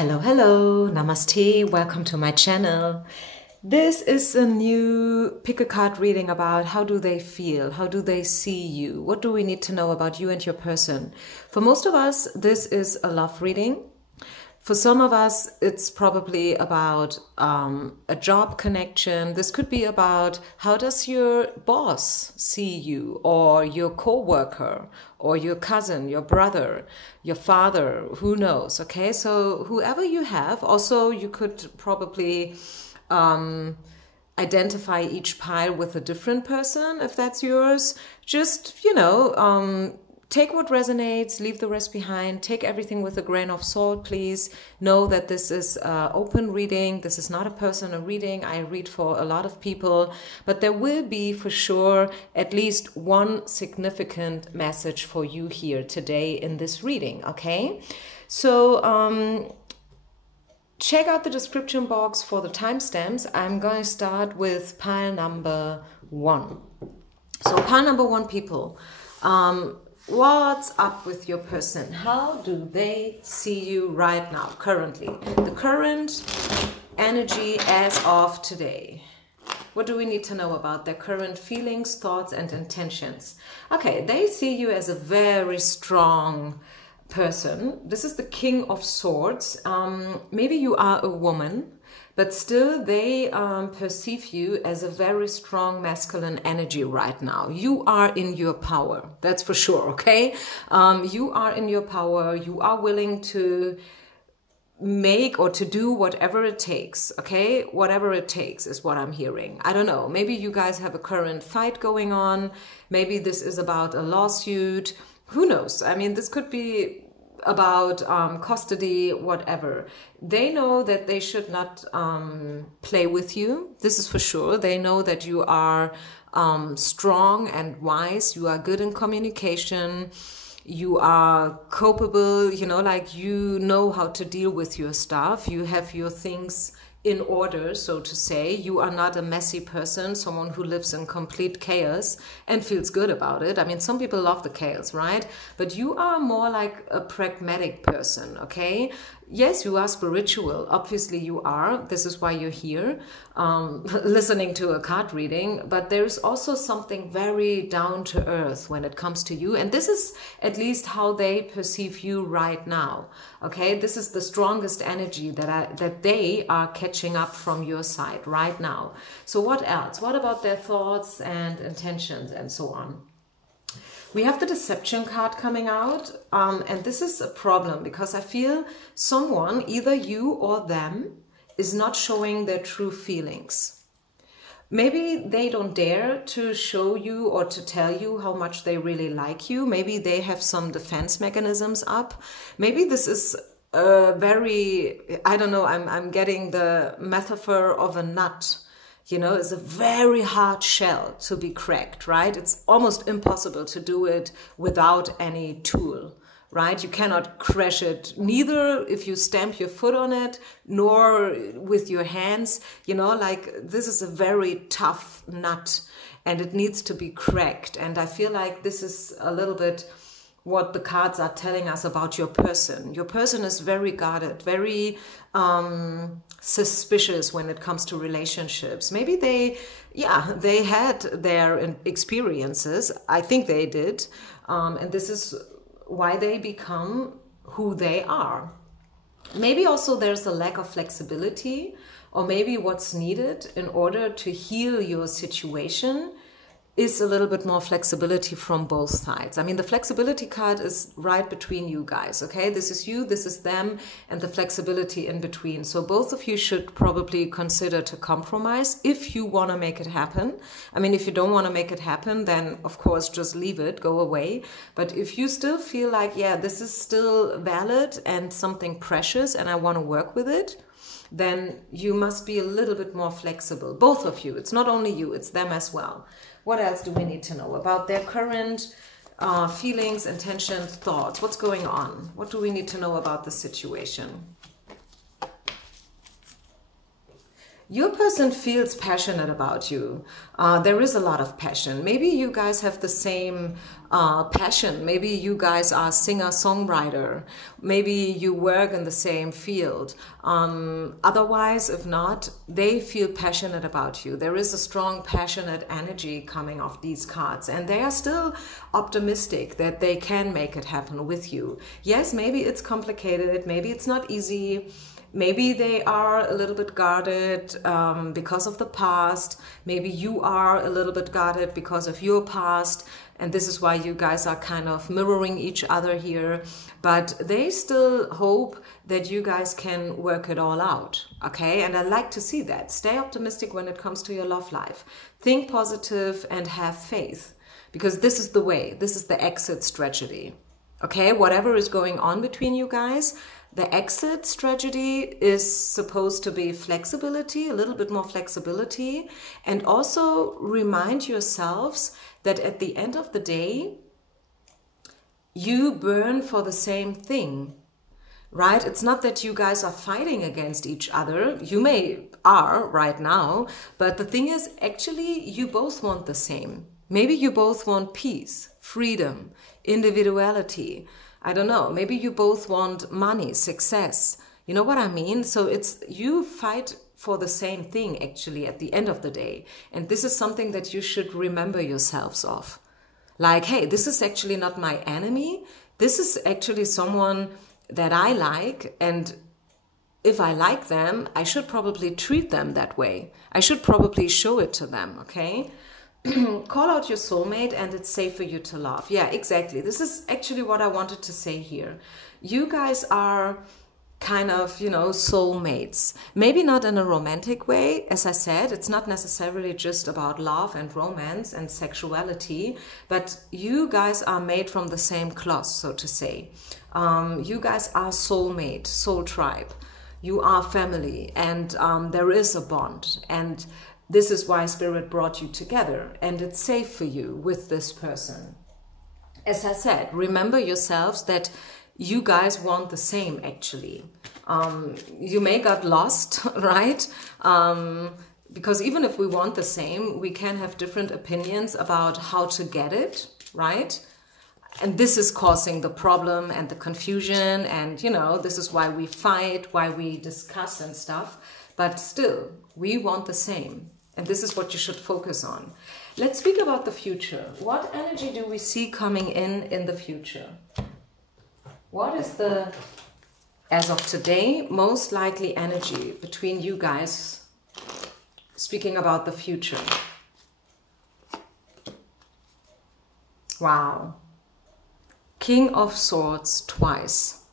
Hello, namaste, welcome to my channel. This is a new pick a card reading about how do they feel, how do they see you, what do we need to know about you and your person. For most of us, this is a love reading. For some of us, it's probably about a job connection. This could be about how does your boss see you, or your co-worker, or your cousin, your brother, your father, who knows, okay? So whoever you have, also you could probably identify each pile with a different person, if that's yours. Just, take what resonates, leave the rest behind, take everything with a grain of salt, please. Know that this is open reading, this is not a personal reading. I read for a lot of people, but there will be for sure at least one significant message for you here today in this reading, okay? So check out the description box for the timestamps. I'm going to start with pile number 1. So pile number 1, people. What's up with your person? How do they see you right now, currently? The current energy as of today. What do we need to know about their current feelings, thoughts, and intentions? Okay, they see you as a very strong person. This is the King of Swords. Maybe you are a woman, but still they perceive you as a very strong masculine energy right now. You are in your power, that's for sure, okay? You are in your power, you are willing to make or to do whatever it takes, okay? Whatever it takes is what I'm hearing. I don't know, maybe you guys have a current fight going on, maybe this is about a lawsuit, who knows? I mean, this could be about custody, whatever. They know that they should not play with you. This is for sure. They know that you are strong and wise. You are good in communication. You are capable, you know how to deal with your stuff. You have your things in order, so to say. You are not a messy person, someone who lives in complete chaos and feels good about it. I mean, some people love the chaos, right? But you are more like a pragmatic person, okay? Yes, you are spiritual. Obviously you are. This is why you're here, listening to a card reading. But there is also something very down to earth when it comes to you. And this is at least how they perceive you right now. Okay, this is the strongest energy that they are catching up from your side right now. So what else? What about their thoughts and intentions and so on? We have the deception card coming out, and this is a problem because I feel someone, either you or them, is not showing their true feelings. Maybe they don't dare to show you or to tell you how much they really like you. Maybe they have some defense mechanisms up. Maybe this is very, I don't know, I'm getting the metaphor of a nut. You know, it's a very hard shell to be cracked, right? It's almost impossible to do it without any tool, right? You cannot crash it, neither if you stamp your foot on it, nor with your hands. You know, like this is a very tough nut and it needs to be cracked. And I feel like this is a little bit what the cards are telling us about your person. Your person is very guarded, very suspicious when it comes to relationships. Maybe they had their experiences. I think they did. And this is why they become who they are. Maybe also there's a lack of flexibility, or maybe what's needed in order to heal your situation is a little bit more flexibility from both sides. I mean, the flexibility card is right between you guys, okay? This is you, this is them, and the flexibility in between. So both of you should probably consider to compromise if you want to make it happen. I mean, if you don't want to make it happen, then of course just leave it, go away. But if you still feel like, yeah, this is still valid and something precious and I want to work with it, then you must be a little bit more flexible. Both of you. It's not only you, it's them as well. What else do we need to know about their current feelings, intentions, thoughts? What's going on? What do we need to know about the situation? Your person feels passionate about you. There is a lot of passion. Maybe you guys have the same passion. Maybe you guys are singer-songwriter. Maybe you work in the same field. Otherwise, if not, they feel passionate about you. There is a strong, passionate energy coming off these cards, and they are still optimistic that they can make it happen with you. Yes, maybe it's complicated. Maybe it's not easy. Maybe they are a little bit guarded because of the past. Maybe you are a little bit guarded because of your past. And this is why you guys are kind of mirroring each other here. But they still hope that you guys can work it all out. Okay? And I like to see that. Stay optimistic when it comes to your love life. Think positive and have faith. Because this is the way. This is the exit strategy. Okay? Whatever is going on between you guys, the exit strategy is supposed to be flexibility, a little bit more flexibility, and also remind yourselves that at the end of the day, you burn for the same thing, right? It's not that you guys are fighting against each other. You are right now, but the thing is, actually, you both want the same. Maybe you both want peace, freedom, individuality. I don't know, maybe you both want money, success. You know what I mean? So it's, you fight for the same thing actually at the end of the day. And this is something that you should remember yourselves of. Like, hey, this is actually not my enemy. This is actually someone that I like. And if I like them, I should probably treat them that way. I should probably show it to them, okay? Call out your soulmate and it's safe for you to love. Yeah, exactly. This is actually what I wanted to say here. You guys are kind of, you know, soulmates. Maybe not in a romantic way. As I said, it's not necessarily just about love and romance and sexuality, but you guys are made from the same cloth, so to say. You guys are soulmate, soul tribe. You are family, and there is a bond. And this is why Spirit brought you together, and it's safe for you with this person. As I said, remember yourselves that you guys want the same, actually. You may got lost, right? Because even if we want the same, we can have different opinions about how to get it, right? And this is causing the problem and the confusion, and, you know, this is why we fight, why we discuss and stuff. But still, we want the same. And this is what you should focus on. Let's speak about the future. What energy do we see coming in the future? What is the, as of today, most likely energy between you guys speaking about the future? Wow. King of Swords twice.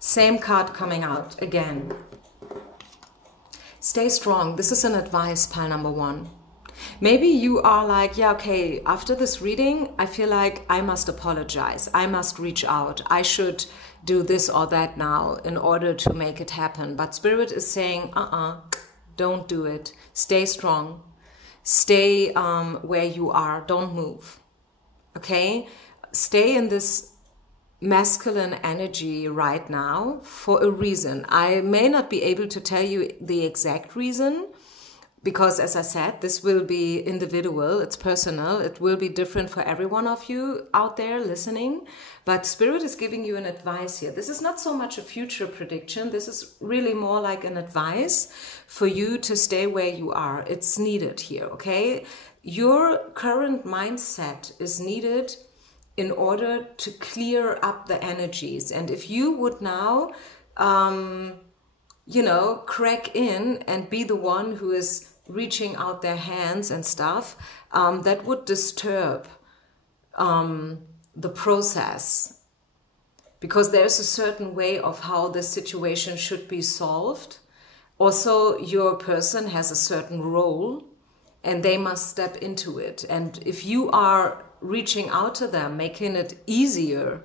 Same card coming out again. Stay strong. This is an advice, pile number one. Maybe you are like, yeah, okay, after this reading, I feel like I must apologize. I must reach out. I should do this or that now in order to make it happen. But Spirit is saying, don't do it. Stay strong. Stay where you are. Don't move. Okay? Stay in this masculine energy right now for a reason. I may not be able to tell you the exact reason because, as I said, this will be individual, it's personal, it will be different for every one of you out there listening, but Spirit is giving you an advice here. This is not so much a future prediction, this is really more like an advice for you to stay where you are. It's needed here, okay? Your current mindset is needed in order to clear up the energies. And if you would now, you know, crack in and be the one who is reaching out their hands and stuff, that would disturb the process. Because there's a certain way of how this situation should be solved. Also, your person has a certain role and they must step into it. And if you are reaching out to them, making it easier,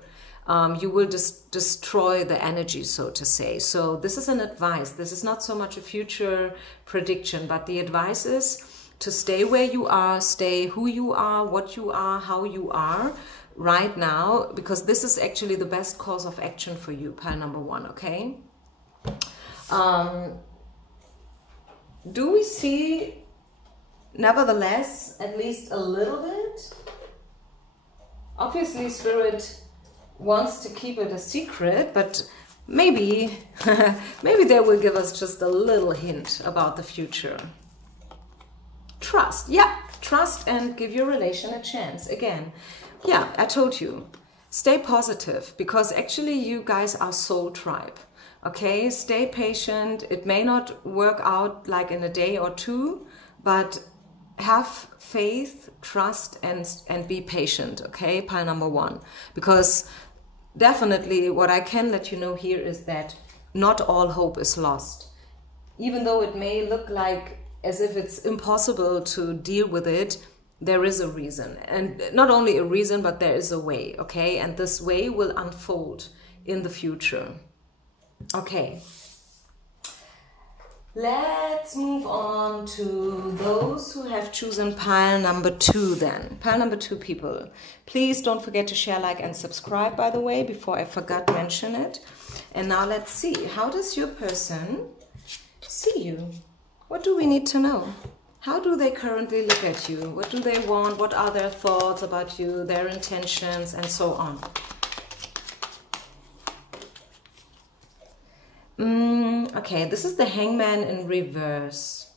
you will just destroy the energy, so to say. So this is an advice. This is not so much a future prediction, but the advice is to stay where you are, stay who you are, what you are, how you are right now, because this is actually the best course of action for you, pile number one, okay? do we see, nevertheless, at least a little bit? Obviously, Spirit wants to keep it a secret, but maybe, maybe they will give us just a little hint about the future. Trust, yeah, trust and give your relation a chance. Again, yeah, I told you, stay positive, because actually you guys are soul tribe. Okay, stay patient. It may not work out like in a day or two, but have faith, trust, and be patient. Okay, pile number one. Because definitely what I can let you know here is that not all hope is lost. Even though it may look like as if it's impossible to deal with it, there is a reason. And not only a reason, but there is a way. Okay, and this way will unfold in the future. Okay, let's move on to those who have chosen pile number 2 then. Pile number 2 people. Please don't forget to share, like, and subscribe, by the way, before I forgot to mention it. And now let's see. How does your person see you? What do we need to know? How do they currently look at you? What do they want? What are their thoughts about you, their intentions, and so on? Okay, this is the Hangman in reverse.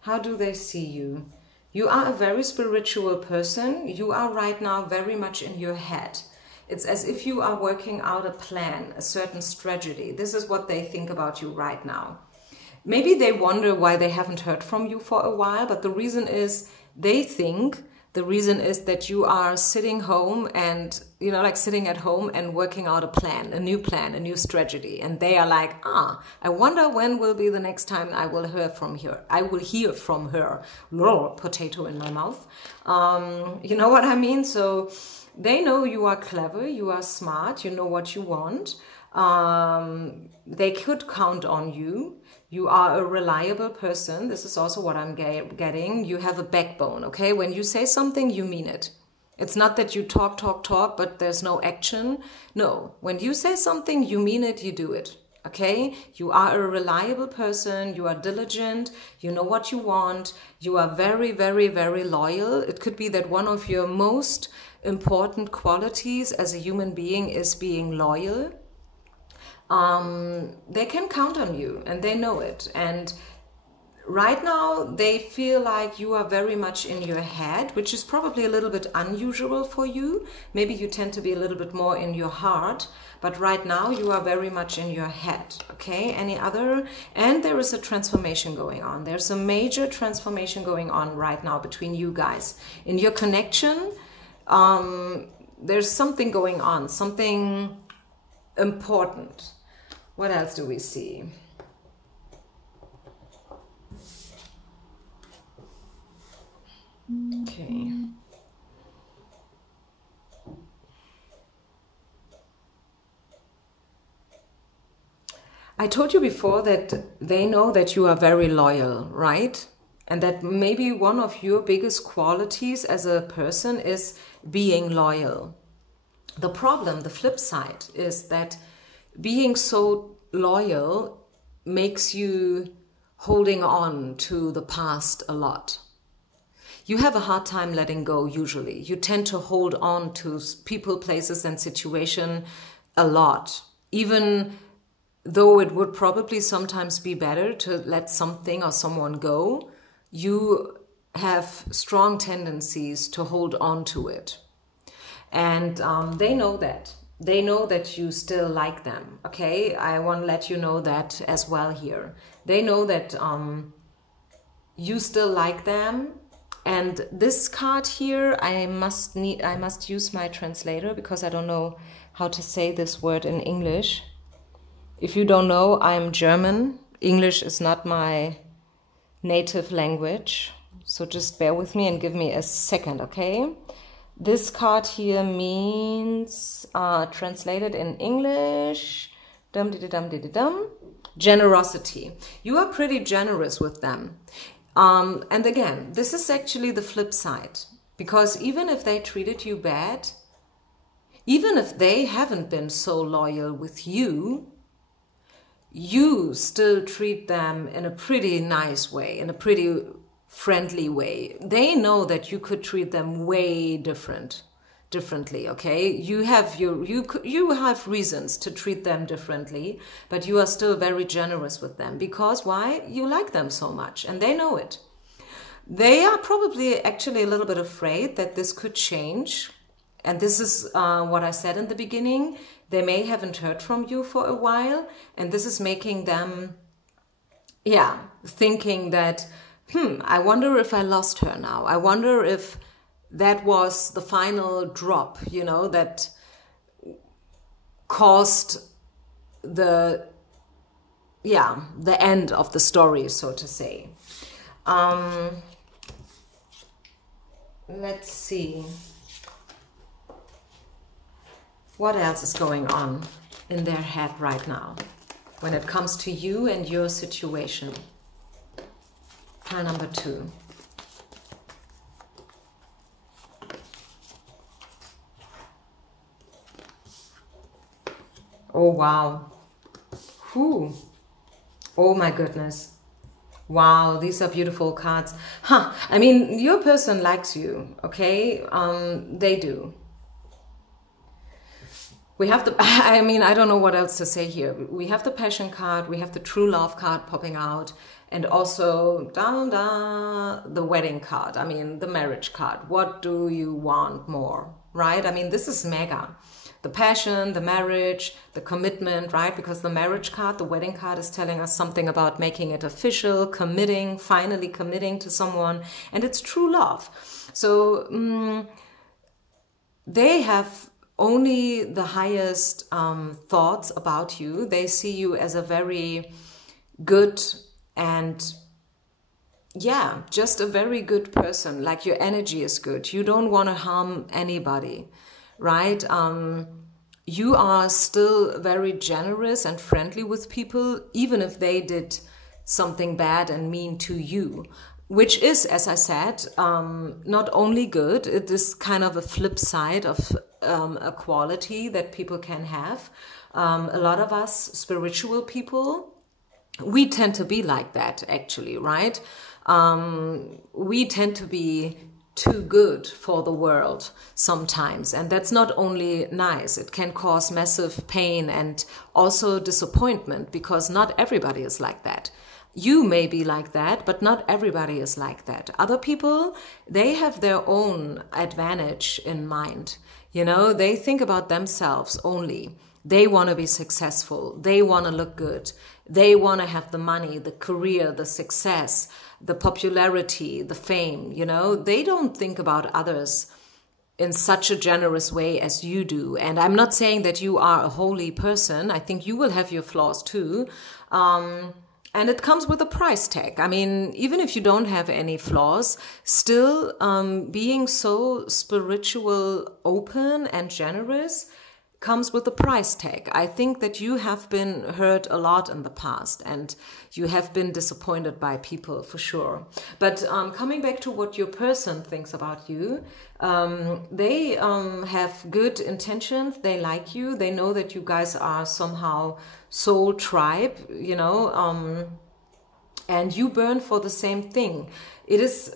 How do they see you? You are a very spiritual person. You are right now very much in your head. It's as if you are working out a plan, a certain strategy. This is what they think about you right now. Maybe they wonder why they haven't heard from you for a while, but the reason is they think the reason is that you are sitting home and, you know, like sitting at home and working out a plan, a new strategy. And they are like, I wonder when will be the next time I will hear from her. I will hear from her. Lord, potato in my mouth. You know what I mean? So they know you are clever, you are smart, you know what you want. They could count on you. You are a reliable person. This is also what I'm getting. You have a backbone, okay? When you say something, you mean it. It's not that you talk, but there's no action. No, when you say something, you mean it, you do it, okay? You are a reliable person. You are diligent. You know what you want. You are very, very, very loyal. It could be that one of your most important qualities as a human being is being loyal. They can count on you and they know it. And right now they feel like you are very much in your head, which is probably a little bit unusual for you. Maybe you tend to be a little bit more in your heart, but right now you are very much in your head. Okay, any other? And there is a transformation going on. There's a major transformation going on right now between you guys. In your connection, there's something going on, something important. What else do we see? Okay. I told you before that they know that you are very loyal, right? And that maybe one of your biggest qualities as a person is being loyal. The problem, the flip side, is that being so loyal makes you holding on to the past a lot. You have a hard time letting go usually. You tend to hold on to people, places, and situation a lot. Even though it would probably sometimes be better to let something or someone go, you have strong tendencies to hold on to it. And they know that. They know that you still like them, okay? I want to let you know that as well here. They know that you still like them. And this card here, I must use my translator because I don't know how to say this word in English. If you don't know, I'm German. English is not my native language. So just bear with me and give me a second, okay? This card here means, translated in English, generosity. You are pretty generous with them. And again, this is actually the flip side. Because even if they treated you bad, even if they haven't been so loyal with you, you still treat them in a pretty nice way, in a pretty friendly way. They know that you could treat them way differently, okay? You have you have reasons to treat them differently, but you are still very generous with them because why? You like them so much, and they know it. They are probably actually a little bit afraid that this could change. And this is what I said in the beginning. They may haven't heard from you for a while, and this is making them, yeah, thinking that, I wonder if I lost her now. I wonder if that was the final drop, you know, that caused the end of the story, so to say. Let's see. What else is going on in their head right now when it comes to you and your situation? Pile number 2. Oh, wow. Whew. Oh, my goodness. Wow, these are beautiful cards. I mean, your person likes you, okay? They do. We have the, I mean, I don't know what else to say here. We have the passion card, we have the true love card popping out, and also the wedding card. I mean, the marriage card. What do you want more, right? I mean, this is mega. The passion, the marriage, the commitment, right? Because the marriage card, the wedding card is telling us something about making it official, committing, finally committing to someone, and it's true love. So they have only the highest thoughts about you. They see you as a very good and, yeah, just a very good person. Like your energy is good. You don't want to harm anybody, right? You are still very generous and friendly with people, even if they did something bad and mean to you. Which is, as I said, not only good, it is kind of a flip side of a quality that people can have. A lot of us spiritual people, we tend to be like that, actually, right? We tend to be too good for the world sometimes, and that's not only nice, it can cause massive pain and also disappointment, because not everybody is like that. You may be like that, but not everybody is like that. Other people, they have their own advantage in mind. You know, they think about themselves only. They want to be successful. They want to look good. They want to have the money, the career, the success, the popularity, the fame, you know. They don't think about others in such a generous way as you do. And I'm not saying that you are a holy person. I think you will have your flaws too. And it comes with a price tag. I mean, even if you don't have any flaws, still being so spiritual, open and generous comes with a price tag. I think that you have been hurt a lot in the past and you have been disappointed by people for sure. But coming back to what your person thinks about you, they have good intentions. They like you. They know that you guys are somehow soul tribe, you know, and you burn for the same thing. It is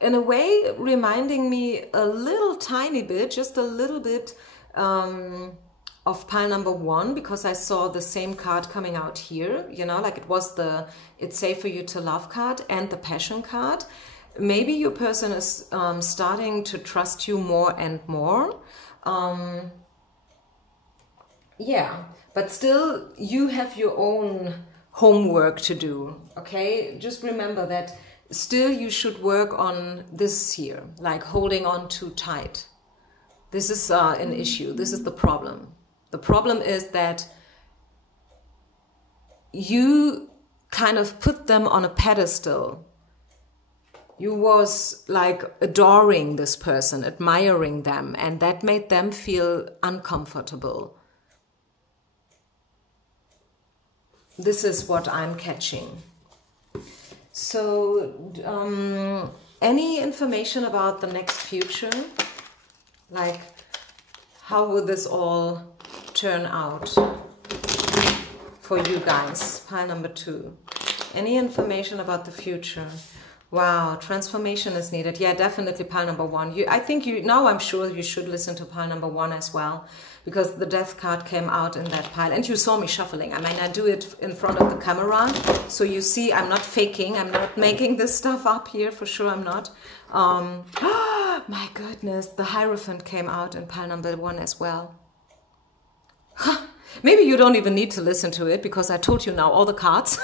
in a way reminding me a little tiny bit, just a little bit of pile number 1, because I saw the same card coming out here, you know, like it was the It's Safe for You to Love card and the Passion card. Maybe your person is starting to trust you more and more. Yeah, but still you have your own homework to do, okay? Just remember that still you should work on this here, like holding on too tight. This is an issue. This is the problem. The problem is that you kind of put them on a pedestal. You was like adoring this person, admiring them, and that made them feel uncomfortable. This is what I'm catching. So, any information about the next future? Like, how will this all turn out for you guys. Pile number 2. Any information about the future? Wow, transformation is needed. Yeah, definitely pile number 1. I think now I'm sure you should listen to pile number 1 as well, because the death card came out in that pile. And you saw me shuffling. I mean, I do it in front of the camera. So you see, I'm not faking. I'm not making this stuff up here. For sure, I'm not. My goodness, the Hierophant came out in pile number 1 as well. Maybe you don't even need to listen to it, because I told you now all the cards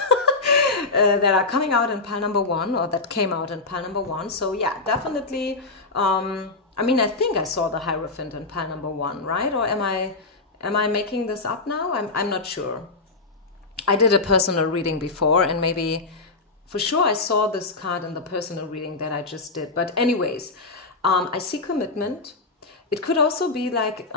that are coming out in pile number 1, or that came out in pile number 1. So yeah, definitely. I mean, I think I saw the Hierophant in pile number 1, right? Or am I making this up now? I'm not sure. I did a personal reading before, and maybe for sure I saw this card in the personal reading that I just did. But anyways, I see commitment. It could also be like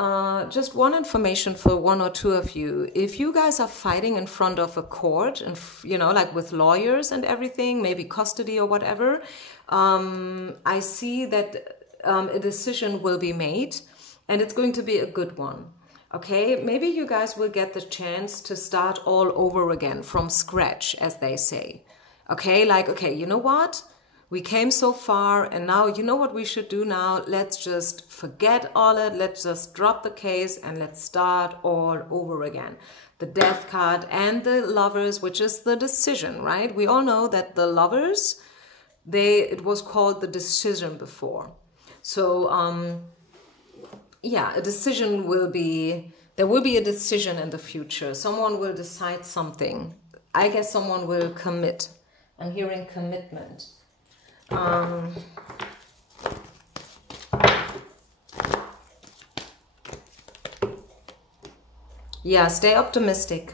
just one information for 1 or 2 of you. If you guys are fighting in front of a court, and you know, like with lawyers and everything, maybe custody or whatever, I see that a decision will be made, and it's going to be a good one. Okay, maybe you guys will get the chance to start all over again from scratch, as they say. Okay, like, okay, you know what? We came so far, and now you know what we should do now? Let's just forget all it. Let's just drop the case and let's start all over again. The Death card and the Lovers, which is the decision, right? We all know that the Lovers, it was called the decision before. So, yeah, a decision will be, there will be a decision in the future. Someone will decide something. I guess someone will commit. I'm hearing commitment. Yeah, stay optimistic.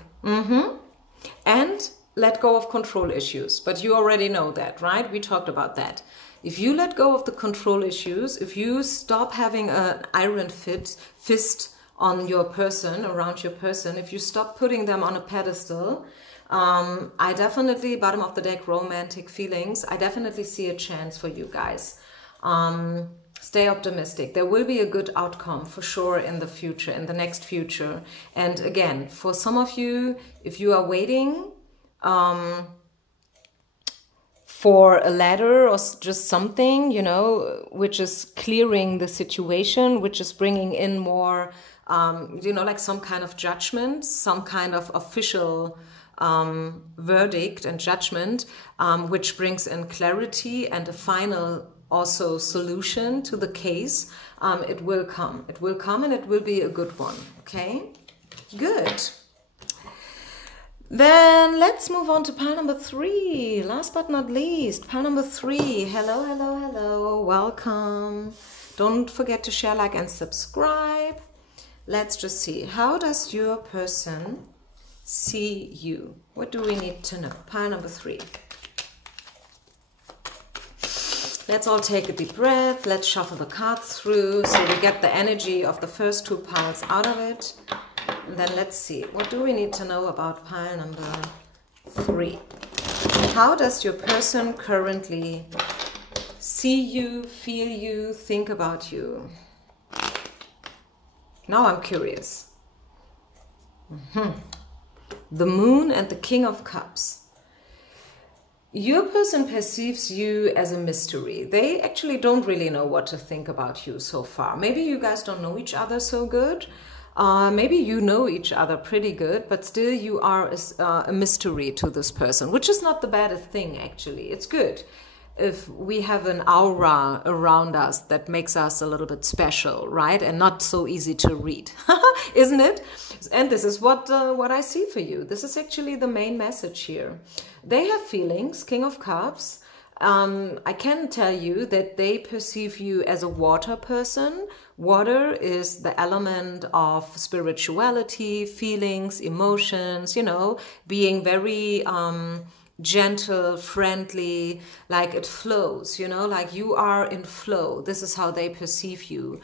And let go of control issues. But you already know that, right? We talked about that. If you let go of the control issues, if you stop having an iron fist on your person, around your person, if you stop putting them on a pedestal, I definitely, bottom of the deck, romantic feelings, I definitely see a chance for you guys. Stay optimistic. There will be a good outcome for sure in the future, in the next future. And again, for some of you, if you are waiting for a letter or just something, you know, which is clearing the situation, which is bringing in more, you know, like some kind of judgment, some kind of official verdict and judgment, which brings in clarity and a final also solution to the case. It will come. It will come, and it will be a good one. Okay, good. Then let's move on to pile number 3. Last but not least, pile number 3. Hello, hello, hello. Welcome. Don't forget to share, like, and subscribe. Let's just see. How does your person see you? What do we need to know? Pile number 3. Let's all take a deep breath. Let's shuffle the cards through so we get the energy of the first 2 piles out of it. And then let's see. What do we need to know about pile number 3? How does your person currently see you, feel you, think about you? Now I'm curious. The Moon and the King of Cups. Your person perceives you as a mystery. They actually don't really know what to think about you so far. Maybe you guys don't know each other so good. Maybe you know each other pretty good, but still you are a mystery to this person, which is not the baddest thing, actually. It's good if we have an aura around us that makes us a little bit special, right? And not so easy to read, isn't it? And this is what I see for you. This is actually the main message here. They have feelings, King of Cups. I can tell you that they perceive you as a water person. Water is the element of spirituality, feelings, emotions, you know, being very gentle, friendly, like it flows, you know, like you are in flow. This is how they perceive you.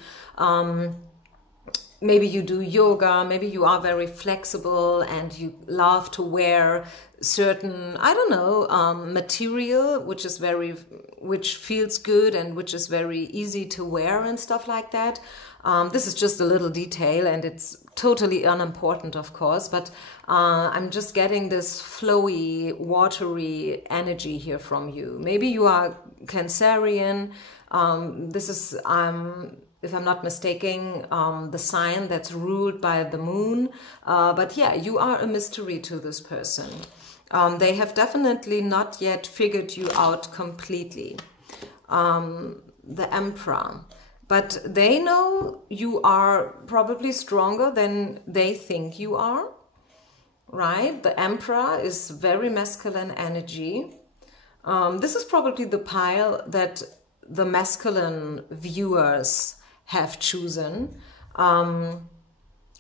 Maybe you do yoga, maybe you are very flexible and you love to wear certain, I don't know, material, which feels good and which is very easy to wear and stuff like that. This is just a little detail, and it's totally unimportant, of course, but I'm just getting this flowy, watery energy here from you. Maybe you are Cancerian. This is, if I'm not mistaken, the sign that's ruled by the moon. But yeah, you are a mystery to this person. They have definitely not yet figured you out completely. The Emperor. But they know you are probably stronger than they think you are, right? The Emperor is very masculine energy. This is probably the pile that the masculine viewers have chosen. And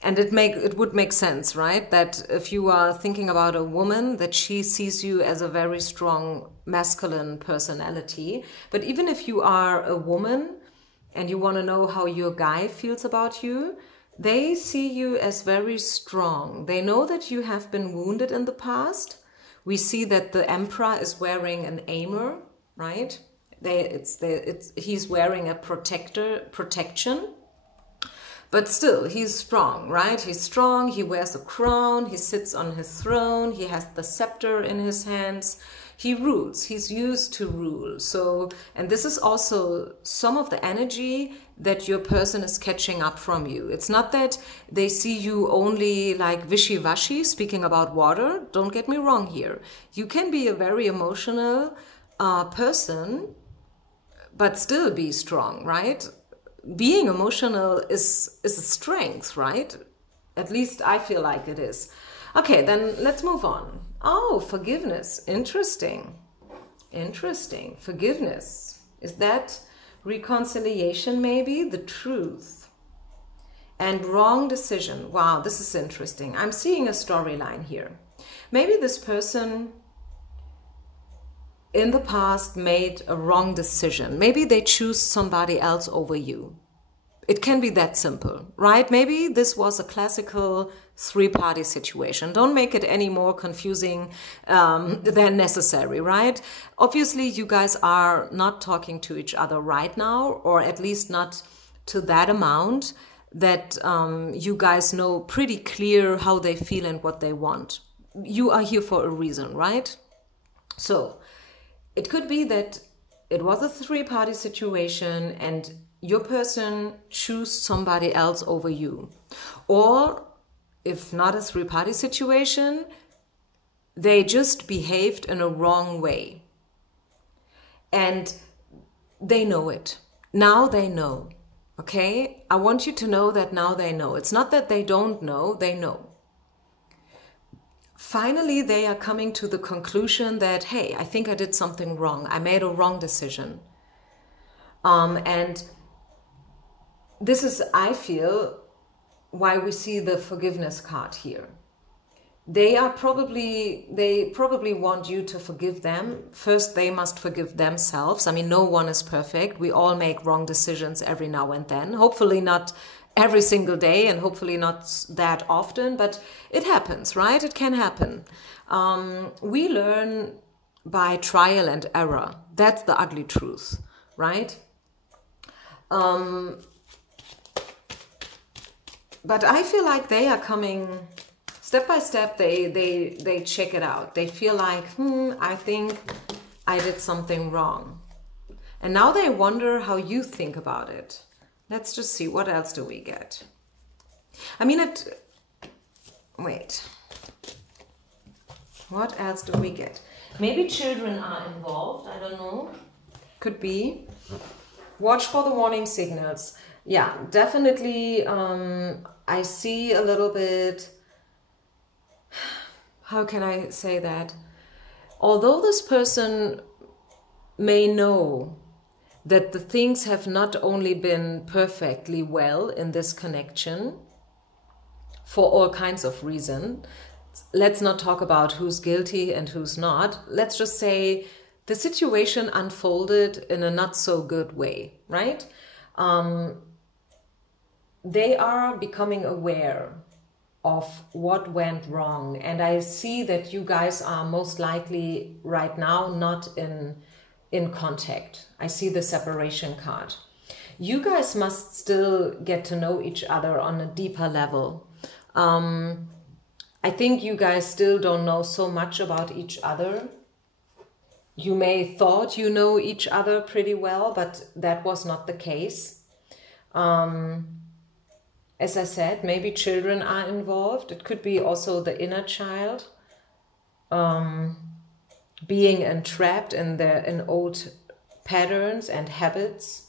it would make sense, right? That if you are thinking about a woman, that she sees you as a very strong masculine personality. But even if you are a woman, and you want to know how your guy feels about you, they see you as very strong. They know that you have been wounded in the past. We see that the Emperor is wearing an armor, right? He's wearing a protection. But still, he's strong, right? He's strong, he wears a crown, he sits on his throne, he has the scepter in his hands. He rules, he's used to rule. So, and this is also some of the energy that your person is catching up from you. It's not that they see you only like wishy-washy, speaking about water. Don't get me wrong here. You can be a very emotional person, but still be strong, right? Being emotional is a strength, right? At least I feel like it is. Okay, then let's move on. Oh, forgiveness. Interesting. Interesting. Forgiveness. Is that reconciliation maybe? The truth. And wrong decision. Wow, this is interesting. I'm seeing a storyline here. Maybe this person in the past made a wrong decision. Maybe they choose somebody else over you. It can be that simple, right? Maybe this was a classical three-party situation. Don't make it any more confusing than necessary, right? Obviously, you guys are not talking to each other right now, or at least not to that amount that you guys know pretty clear how they feel and what they want. You are here for a reason, right? So it could be that it was a three-party situation and your person choose somebody else over you. Or if not a three-party situation, they just behaved in a wrong way. And they know it. Now they know. Okay? I want you to know that now they know. It's not that they don't know, they know. Finally, they are coming to the conclusion that, hey, I think I did something wrong. I made a wrong decision. And this is, I feel, why we see the forgiveness card here. They probably want you to forgive them. First, they must forgive themselves. I mean, no one is perfect. We all make wrong decisions every now and then. Hopefully not every single day and hopefully not that often, but it happens, right? It can happen. We learn by trial and error. That's the ugly truth, right? But I feel like they are coming step by step. They check it out. They feel like, I think I did something wrong. And now they wonder how you think about it. Let's just see, what else do we get? I mean, wait. What else do we get? Maybe children are involved, I don't know. Could be. Watch for the warning signals. Yeah, definitely. I see a little bit, how can I say that? Although this person may know that the things have not only been perfectly well in this connection for all kinds of reasons, let's not talk about who's guilty and who's not. Let's just say the situation unfolded in a not so good way, right? They are becoming aware of what went wrong. And I see that you guys are most likely right now not in contact. I see the separation card. You guys must still get to know each other on a deeper level. I think you guys still don't know so much about each other. You may thought you know each other pretty well, but that was not the case. As I said, maybe children are involved. It could be also the inner child being entrapped in old patterns and habits.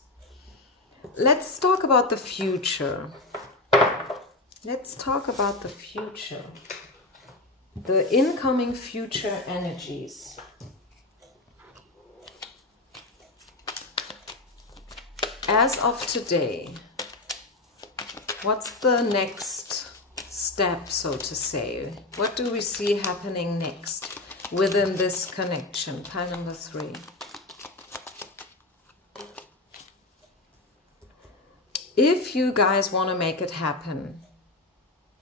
Let's talk about the future. Let's talk about the future. The incoming future energies. As of today, what's the next step, so to say? What do we see happening next within this connection? Pile number 3. If you guys want to make it happen,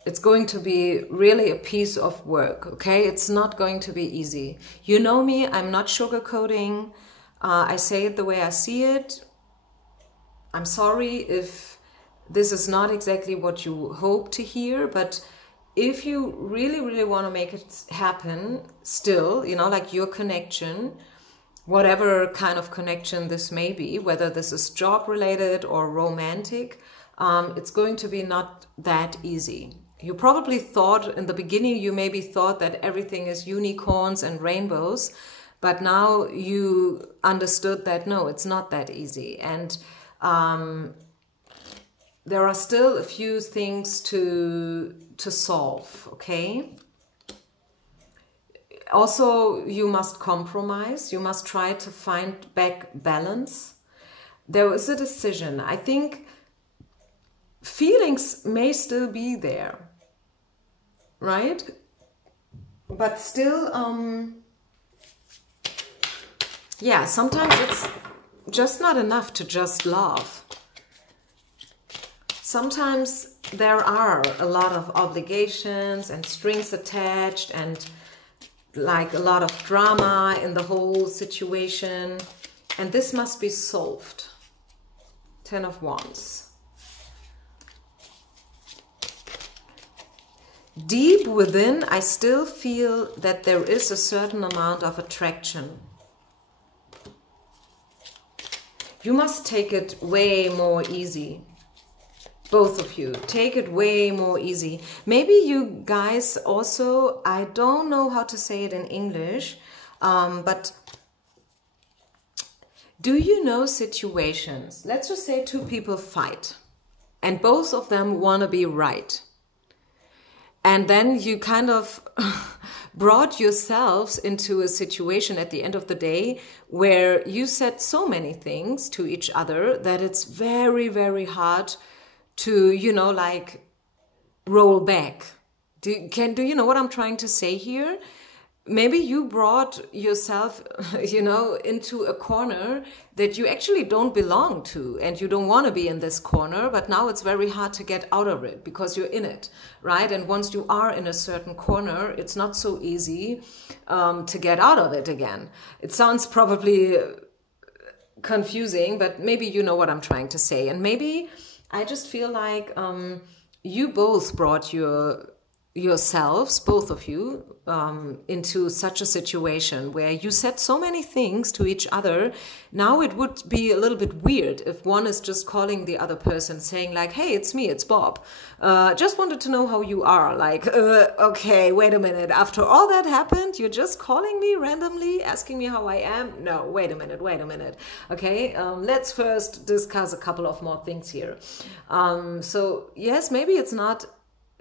it's going to be really a piece of work, okay? It's not going to be easy. You know me, I'm not sugarcoating. I say it the way I see it. I'm sorry if this is not exactly what you hope to hear, but if you really, really want to make it happen still, you know, like your connection, whatever kind of connection this may be, whether this is job related or romantic, it's going to be not that easy. You probably thought in the beginning, you maybe thought that everything is unicorns and rainbows, but now you understood that no, it's not that easy. And there are still a few things to solve, okay? Also, you must compromise. You must try to find back balance. There is a decision. I think feelings may still be there, right? But still, yeah, sometimes it's just not enough to just love. Sometimes there are a lot of obligations and strings attached and like a lot of drama in the whole situation. And this must be solved. 10 of Wands. Deep within, I still feel that there is a certain amount of attraction. You must take it way more easy. Both of you, take it way more easy. Maybe you guys also, I don't know how to say it in English, but do you know situations? Let's just say 2 people fight and both of them want to be right. And then you kind of brought yourselves into a situation at the end of the day where you said so many things to each other that it's very, very hard to, you know, like roll back. Do you know what I'm trying to say here? Maybe you brought yourself, you know, into a corner that you actually don't belong to and you don't want to be in this corner, but now it's very hard to get out of it because you're in it, right? And once you are in a certain corner, it's not so easy to get out of it again. It sounds probably confusing, but maybe you know what I'm trying to say. And maybe I just feel like you both brought yourselves, both of you, into such a situation where you said so many things to each other. Now it would be a little bit weird if one is just calling the other person saying like, hey, it's me, it's Bob. Just wanted to know how you are. Like, okay, wait a minute. After all that happened, you're just calling me randomly, asking me how I am? No, wait a minute. Okay, let's first discuss a couple of more things here. So yes, maybe it's not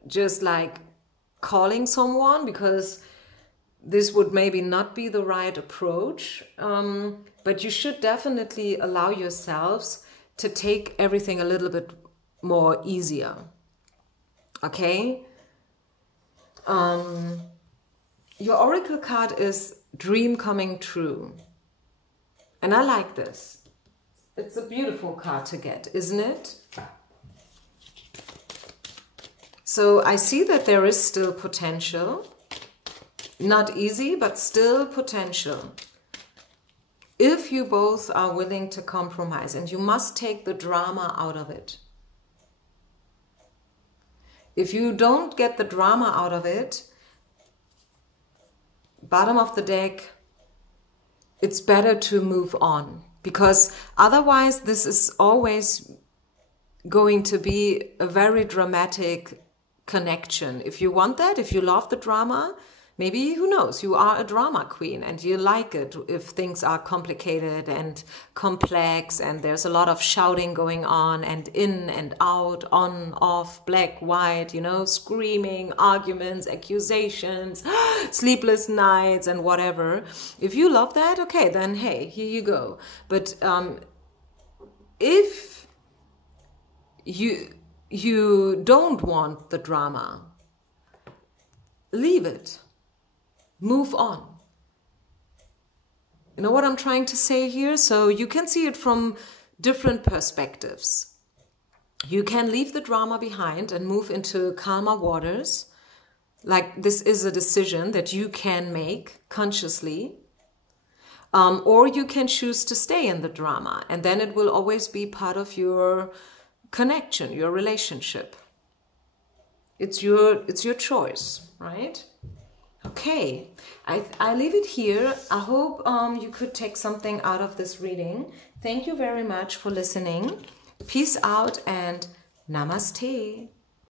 just like calling someone, because this would maybe not be the right approach, but you should definitely allow yourselves to take everything a little bit more easier, okay? Your oracle card is dream coming true, and I like this. It's a beautiful card to get, isn't it? So I see that there is still potential. Not easy, but still potential. If you both are willing to compromise, and you must take the drama out of it. If you don't get the drama out of it, bottom of the deck, it's better to move on, because otherwise this is always going to be a very dramatic connection. If you want that, if you love the drama, maybe, who knows, you are a drama queen and you like it if things are complicated and complex and there's a lot of shouting going on and in and out, on, off, black, white, you know, screaming, arguments, accusations, sleepless nights and whatever. If you love that, okay, then hey, here you go. But if you don't want the drama, leave it. Move on. You know what I'm trying to say here? So you can see it from different perspectives. You can leave the drama behind and move into calmer waters. Like, this is a decision that you can make consciously. Or you can choose to stay in the drama, and then it will always be part of your connection, your relationship. It's your choice, right? Okay, I leave it here. I hope you could take something out of this reading. Thank you very much for listening. Peace out and namaste.